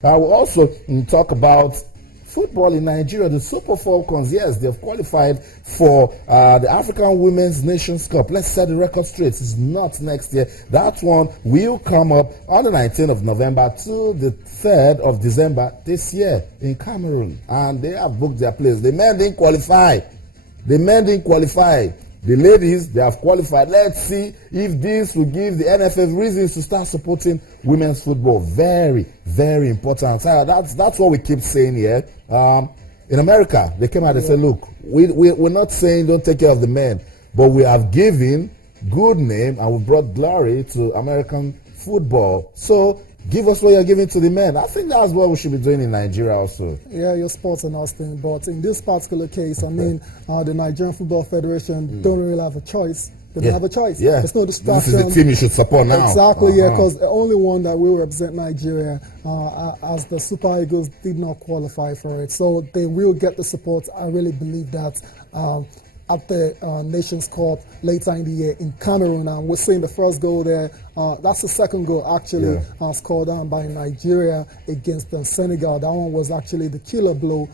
We'll also talk about football in Nigeria. The Super Falcons, yes, they've qualified for the African Women's Nations Cup. Let's set the record straight. It's not next year. That one will come up on the 19th of November to the 3rd of December this year in Cameroon. And they have booked their place. The men didn't qualify. The ladies, they have qualified. Let's see if this will give the NFF reasons to start supporting women's football. Very, very important. That's what we keep saying here. In America, they came out and said, look, we're not saying don't take care of the men, but we have given good name and we brought glory to American football. So give us what you're giving to the men. I think that's what we should be doing in Nigeria also. Yeah, your sports and Austin. But in this particular case, I mean, the Nigerian Football Federation don't really have a choice. They don't have a choice. Yeah. There's no distraction. This is the team you should support now. Exactly, yeah, because the only one that will represent Nigeria as the Super Eagles did not qualify for it. So they will get the support. I really believe that. At the Nations Cup later in the year in Cameroon, and we're seeing the first goal there. That's the second goal actually scored down by Nigeria against Senegal. That one was actually the killer blow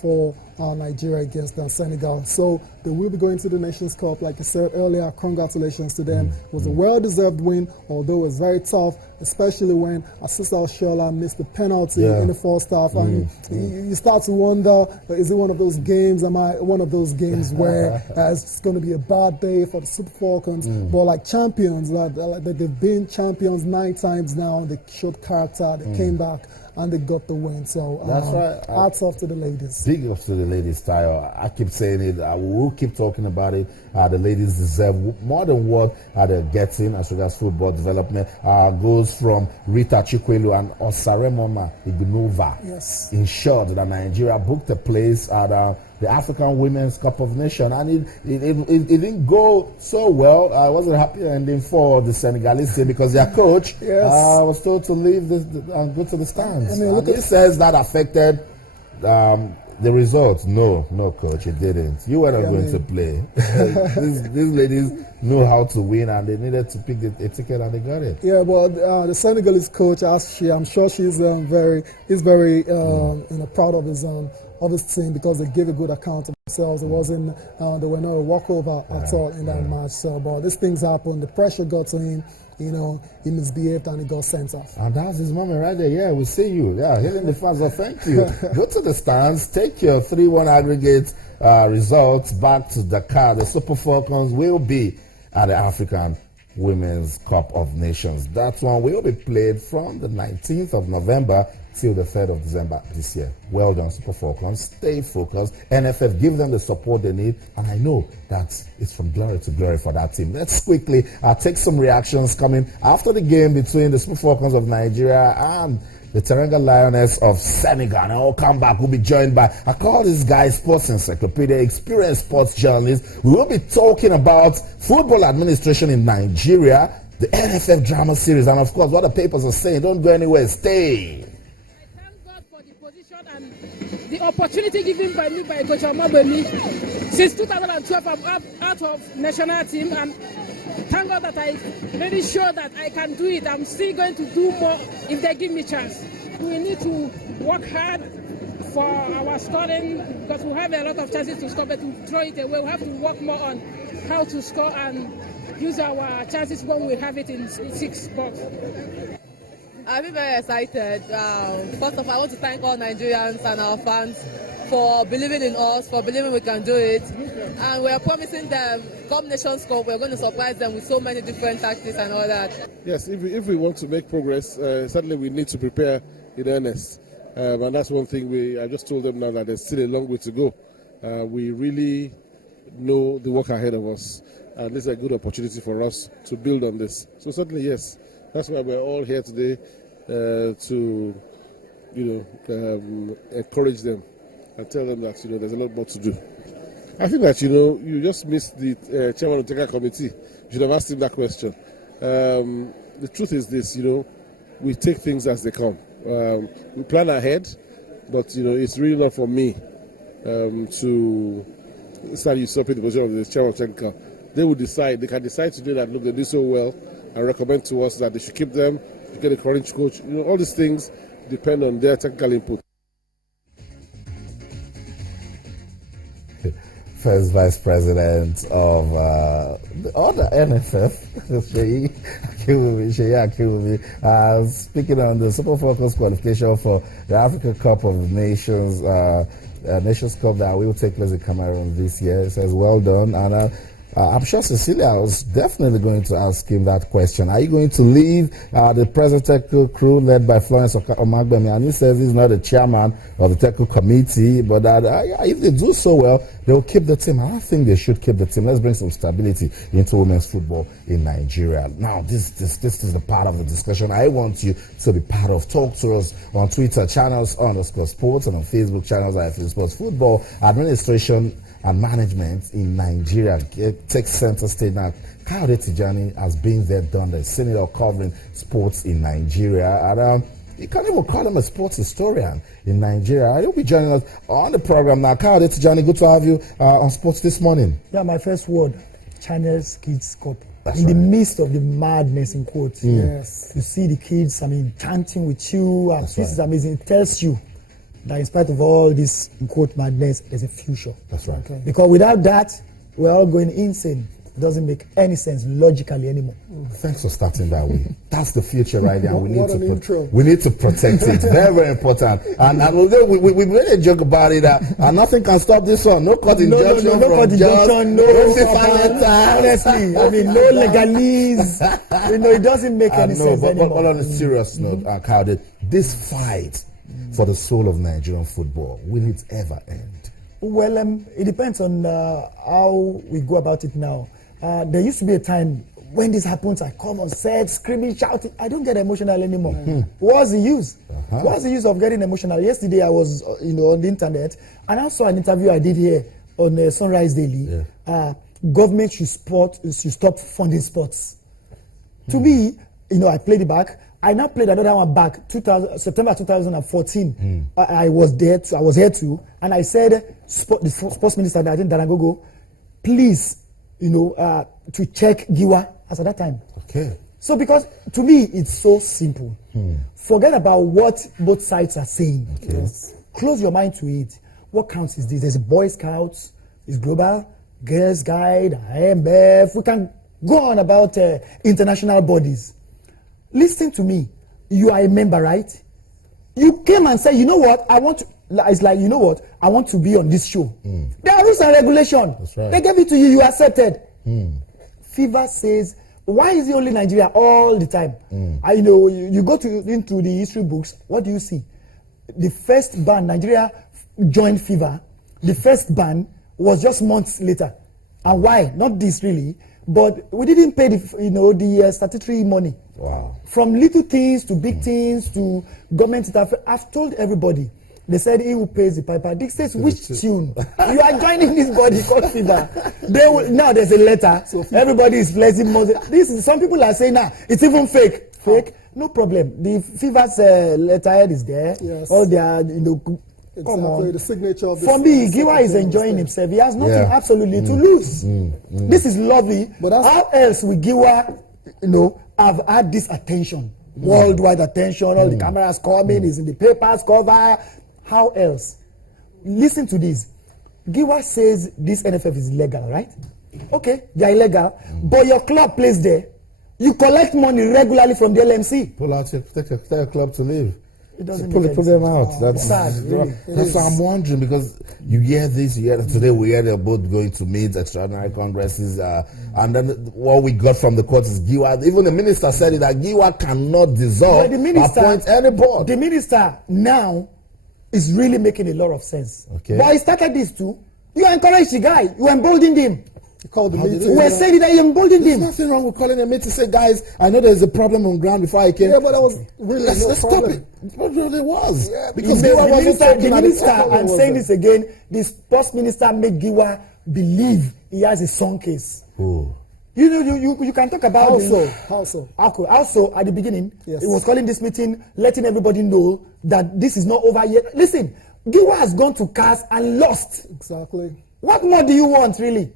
for Nigeria against Senegal. So they will be going to the Nations Cup. Like I said earlier, congratulations to them. It was a well-deserved win, although it was very tough, especially when Asisa Oshola missed the penalty in the first half. And you start to wonder, is it one of those games? Am I one of those games where it's going to be a bad day for the Super Falcons? But like champions, they've been champions 9 times now. They showed character. They came back and they got the win. So that's right. Hats off to the ladies. Big ups to the ladies, Tayo. I keep saying it. We will keep talking about it. The ladies deserve more than what they're getting as regards football development. Goes from Rita Chikwelu and Osaremoma Igunova. Yes. In short, that Nigeria booked a place at the African Women's Cup of Nations, and it didn't go so well. I wasn't happy ending for the Senegalese team because their coach was told to leave and go to the stands. I mean, he says that affected the results. No, coach, it didn't. You were not going to play. These ladies know how to win, and they needed to pick a ticket, and they got it. Yeah, well, the Senegalese coach, I'm sure she's very proud of his team because they gave a good account of themselves. It wasn't, there were no walkover at all in that match. So, but these things happen. The pressure got to him. You know, he misbehaved and he got sent off. And that's his moment right there. Yeah, we see you. Yeah, hitting the fans. So thank you. Go to the stands. Take your 3-1 aggregate results back to Dakar. The Super Falcons will be at the African Women's Cup of Nations. That one will be played from the 19th of November till the 3rd of December this year. Well done, Super Falcons. Stay focused. NFF, give them the support they need. And I know that it's from glory to glory for that team. Let's quickly take some reactions coming after the game between the Super Falcons of Nigeria and the Senegal Lioness of Senegal. And I'll come back. We'll be joined by, I call this guy Sports Encyclopedia, experienced sports journalist. We will be talking about football administration in Nigeria, the NFF drama series, and of course, what the papers are saying. Don't go anywhere. Stay. The opportunity given by me by Coach Amabemi since 2012, I'm out of national team, and thank God that I made sure that I can do it. I'm still going to do more if they give me chance. We need to work hard for our scoring because we have a lot of chances to score, but to throw it away, we have to work more on how to score and use our chances when we have it in 6 box. I'm very excited. First of all, I want to thank all Nigerians and our fans for believing in us, for believing we can do it. And we are promising them, come Nations Cup, we're going to surprise them with so many different tactics and all that. Yes, if we want to make progress, certainly we need to prepare in earnest. And that's one thing I just told them now that there's still a long way to go. We really know the work ahead of us. And this is a good opportunity for us to build on this. So certainly, yes. That's why we're all here today to, encourage them and tell them that, there's a lot more to do. I think that, you just missed the chairman of the technical committee. You should have asked him that question. The truth is this, we take things as they come. We plan ahead, but, it's really not for me to start usurping the position of the chairman of technical. They can decide today that, look, they do so well, and recommend to us that they should keep them, get a current coach, all these things depend on their technical input. First Vice President of the other NFF, Sheyi Akinwumi, speaking on the Super Falcons qualification for the Africa Cup of Nations, Nations Cup that will take place in Cameroon this year. It says, well done. And I'm sure Cecilia was definitely going to ask him that question. Are you going to leave the present technical crew led by Florence Omagbemi? And he says he's not the chairman of the technical committee, but that if they do so well, they'll keep the team. I think they should keep the team. Let's bring some stability into women's football in Nigeria. Now, this is the part of the discussion I want you to be part of. Talk to us on Twitter, channels _sports, and on Facebook, channels IFL Sports Football Administration and management in Nigeria takes center stage now. Kayode Tijani has been there, done the Senegal covering sports in Nigeria. And you can't even call him a sports historian in Nigeria. He'll be joining us on the program now. Kayode Tijani, good to have you on sports this morning. Yeah, my first word, Channels Kids Cup. That's in right. the midst of the madness, in quotes. Yes. You see the kids, chanting with you. And That's this right. is amazing. It tells you that in spite of all this, in quote, madness, there's a future. That's right. Okay. Because without that, we're all going insane. It doesn't make any sense logically anymore. Thanks for starting that way. That's the future right there. We need What an intro. we need to protect it. Very, very important. And although we made a joke about it, and nothing can stop this one. No court injunction No from court injunction, no FIFA letters. honestly, I mean, no legalese. It doesn't make any sense but anymore. on a serious note, Kayode, this fight for the soul of Nigerian football, will it ever end? Well, it depends on how we go about it now. There used to be a time when this happens, I come on set, screaming, shouting. I don't get emotional anymore. What's the use? What's the use of getting emotional? Yesterday, I was on the internet, and I saw an interview I did here on Sunrise Daily. Government should stop funding sports. To me, I played it back. I now played another one back, September 2014. I was there, I was here too, and I said, the sports minister, I think Darangogo, please, to check Giwa as at that time. Okay. So because to me, it's so simple. Forget about what both sides are saying. Okay. Yes. Close your mind to it. What counts is this. There's a Boy Scouts, it's global, Girls Guide, IMF. We can go on about international bodies. Listen to me. You are a member, right? You came and said, you know what? I want to. It's like, you know what? I want to be on this show. There are rules and regulations. That's right. They gave it to you. You accepted. FIFA says, why is it only Nigeria all the time? I know you go into the history books. What do you see? The first ban, Nigeria joined FIFA. The first ban was just months later. And why? Not this really, but we didn't pay the statutory money. Wow. From little things to big things to government stuff. I've told everybody. They said he who pays the piper dictates which tune. You are joining this body called FIFA. Now there's a letter. So everybody is flexing more. Some people are saying it's even fake. Fake? No problem. The FIFA's letterhead is there. Yes. All their Exactly, come on. the signature of For me, Giwa is enjoying himself. He has nothing absolutely to lose. This is lovely. But how else will Giwa, have had this attention? Worldwide attention, all the cameras coming, is in the papers cover. How else? Listen to this. Giwa says this NFF is illegal, right? Okay, they are illegal, but your club plays there. You collect money regularly from the LMC. Pull out, tell your club to leave. It doesn't Pull make them sense. out. That's sad, really. That's what I'm wondering, because you hear this, today we hear they're both going to meet extraordinary congresses, and then what we got from the court is Giwa. Even the minister said it, that Giwa cannot dissolve, appoint any board. The minister now is really making a lot of sense. Okay. But he started this too. You encouraged the guy. You emboldened him. He called the meeting. We said that you emboldened There's him. nothing wrong with calling a meeting to say, guys, I know there's a problem on ground before I came. Yeah, but that was really Let's no stop problem. it. But no, there was. Yeah, because The Giwa wasn't minister, talking at the time. I'm saying this again, the sports minister made Giwa believe he has a song case. Oh. You can talk about How so? Also, at the beginning, Yes. he was calling this meeting, letting everybody know that this is not over yet. Listen, Giwa has gone to CAS and lost. Exactly. What more do you want, really?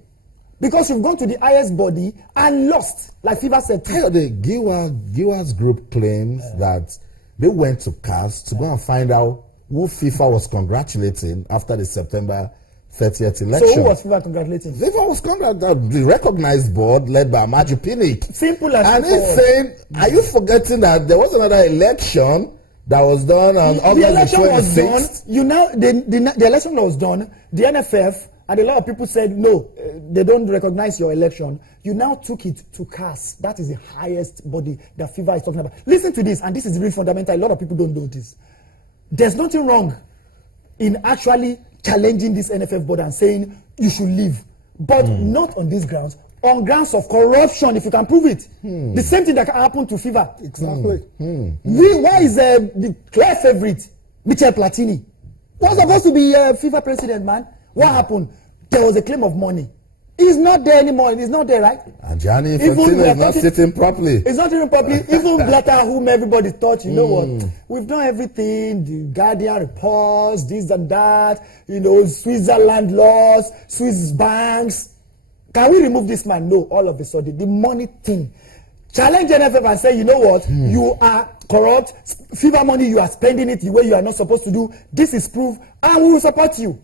Because you've gone to the highest body and lost, like FIFA said. Giwa's group claims that They went to CAS to go and find out who FIFA was congratulating after the September 30th election. So who was FIFA congratulating? FIFA was congratulating the recognized board led by Amaju Pinnick. Simple as and he's saying, are you forgetting that there was another election that was done on August 26th? The election was done. The NFF and a lot of people said no, they don't recognize your election. You now took it to CAS. That is the highest body that FIFA is talking about. Listen to this, and this is really fundamental. A lot of people don't know this. There's nothing wrong in actually challenging this NFF board and saying you should leave, but not on these grounds. On grounds of corruption, if you can prove it. The same thing that can happen to FIFA. Exactly. Why is the clear favorite, Michel Platini, was supposed to be FIFA president, man? What happened? There was a claim of money. He's not there anymore. He's not there, right? And Gianni Infantino is not sitting properly. It's not sitting properly. Even Blatter, whom everybody thought, you know what? We've done everything. The Guardian reports, this and that. You know, Switzerland laws, Swiss banks. Can we remove this man? No, all of a sudden. The money thing. Challenge NFF and say, you know what? You are corrupt. FIFA money, you are spending it the way you are not supposed to do. This is proof. And we will support you.